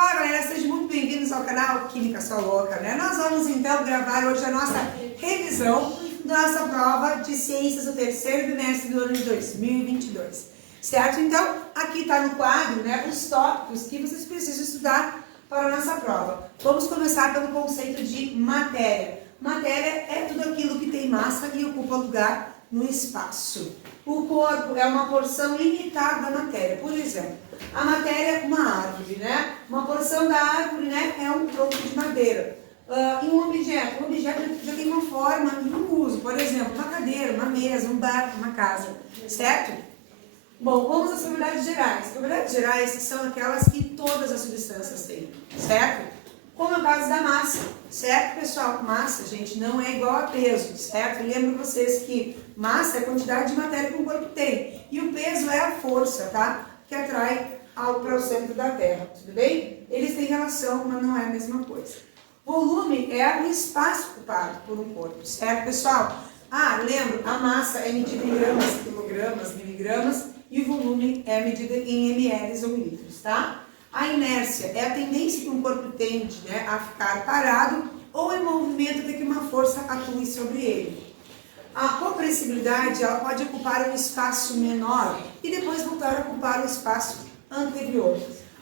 Fala galera, sejam muito bem-vindos ao canal Química Só Louca, né? Nós vamos então gravar hoje a nossa revisão da nossa prova de ciências do terceiro bimestre do ano de 2022, certo? Então, aqui está no quadro, né, os tópicos que vocês precisam estudar para a nossa prova. Vamos começar pelo conceito de matéria. Matéria é tudo aquilo que tem massa e ocupa lugar no espaço. O corpo é uma porção limitada da matéria. Por exemplo, a matéria é uma árvore, né? Uma porção da árvore, né, é um tronco de madeira. E um objeto já tem uma forma e um uso. Por exemplo, uma cadeira, uma mesa, um barco, uma casa, certo? Bom, vamos às propriedades gerais. Propriedades gerais são aquelas que todas as substâncias têm, certo? Como é o caso da massa, certo, pessoal? Massa, gente, não é igual a peso, certo? Lembro vocês que massa é a quantidade de matéria que o corpo tem. E o peso é a força, tá? Que atrai algo para o centro da Terra, tudo bem? Eles têm relação, mas não é a mesma coisa. Volume é o espaço ocupado por um corpo, certo, pessoal? Lembro, a massa é medida em gramas, quilogramas, miligramas, e o volume é medida em ml ou litros, tá? A inércia é a tendência que um corpo tende, né, a ficar parado ou em movimento até que uma força atue sobre ele. A compressibilidade, ela pode ocupar um espaço menor e depois voltar a ocupar o espaço anterior.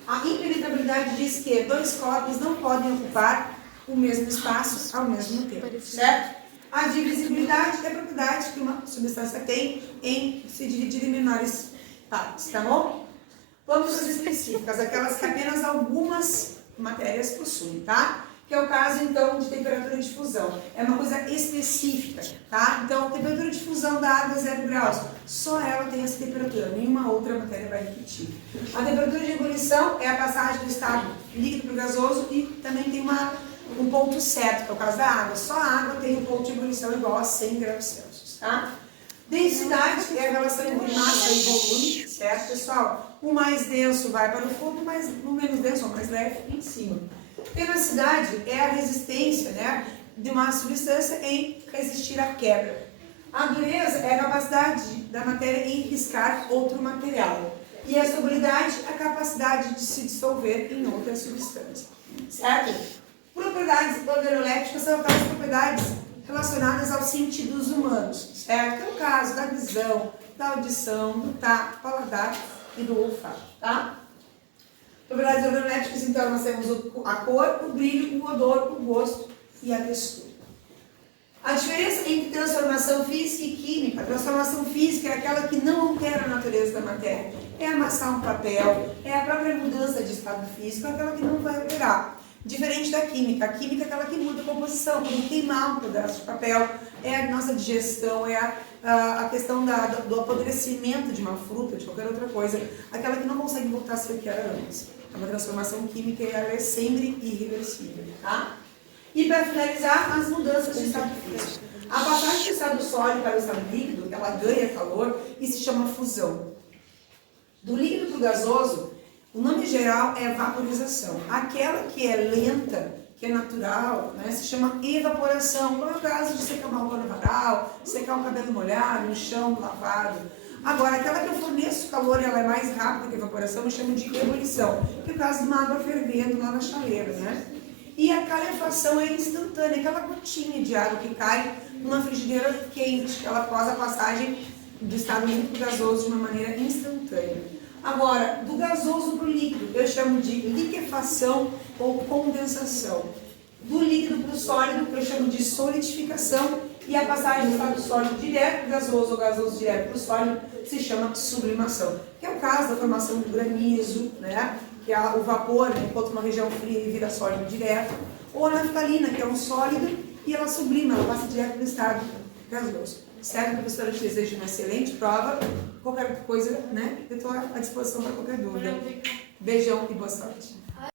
A impenetrabilidade diz que dois corpos não podem ocupar o mesmo espaço ao mesmo tempo, certo? A divisibilidade é a propriedade que uma substância tem em se dividir em menores partes, tá bom? Vamos às específicas, aquelas que apenas algumas matérias possuem, tá? Que é o caso, então, de temperatura de fusão. É uma coisa específica, tá? Então, a temperatura de fusão da água é 0 graus. Só ela tem essa temperatura, nenhuma outra matéria vai repetir. A temperatura de ebulição é a passagem do estado líquido para o gasoso e também tem um ponto certo, que é o caso da água. Só a água tem um ponto de ebulição igual a 100 graus Celsius, tá? Densidade é a relação entre massa e volume, certo, pessoal? O mais denso vai para o fundo, mas o menos denso ou mais leve em cima. Tenacidade é a resistência, né, de uma substância em resistir à quebra. A dureza é a capacidade da matéria em riscar outro material. E a solubilidade é a capacidade de se dissolver em outra substância, certo? Propriedades organolépticas são aquelas propriedades relacionadas aos sentidos humanos, certo? É o caso da visão, da audição, do tato, do paladar e do olfato, tá? Propriedades organolépticas, então, nós temos a cor, o brilho, o odor, o gosto e a textura. A diferença entre transformação física e química. A transformação física é aquela que não altera a natureza da matéria. É amassar um papel, é a própria mudança de estado físico, é aquela que não vai alterar. Diferente da química. A química é aquela que muda a composição, como queimar um pedaço de papel, é a nossa digestão, é a questão do apodrecimento de uma fruta, de qualquer outra coisa, aquela que não consegue voltar a ser o que era antes. É uma transformação química e ela é sempre irreversível, tá? E para finalizar, as mudanças de estado físico. A passagem do estado sólido para o estado líquido, ela ganha calor e se chama fusão. Do líquido para o gasoso, o nome geral é vaporização. Aquela que é lenta, que é natural, né, se chama evaporação, como é o caso de secar uma roupa no varal, secar um cabelo molhado, um chão lavado. Agora, aquela que eu forneço calor e ela é mais rápida que a evaporação, eu chamo de ebulição, que é o caso de uma água fervendo lá na chaleira, né? E a calefação é instantânea, aquela gotinha de água que cai numa frigideira quente, ela faz a passagem do estado líquido para o gasoso de uma maneira instantânea. Agora, do gasoso para o líquido, eu chamo de liquefação ou condensação. Do líquido para o sólido, eu chamo de solidificação. E a passagem do estado sólido direto para o gasoso ou gasoso direto para o sólido se chama sublimação. Que é o caso da formação do granizo, né? Que é o vapor, né, enquanto uma região fria ele vira sólido direto. Ou a naftalina, que é um sólido e ela sublima, ela passa direto para o estado gasoso. Certo, professora? Eu te desejo uma excelente prova. Qualquer coisa, né? Eu estou à disposição para qualquer dúvida. Beijão e boa sorte.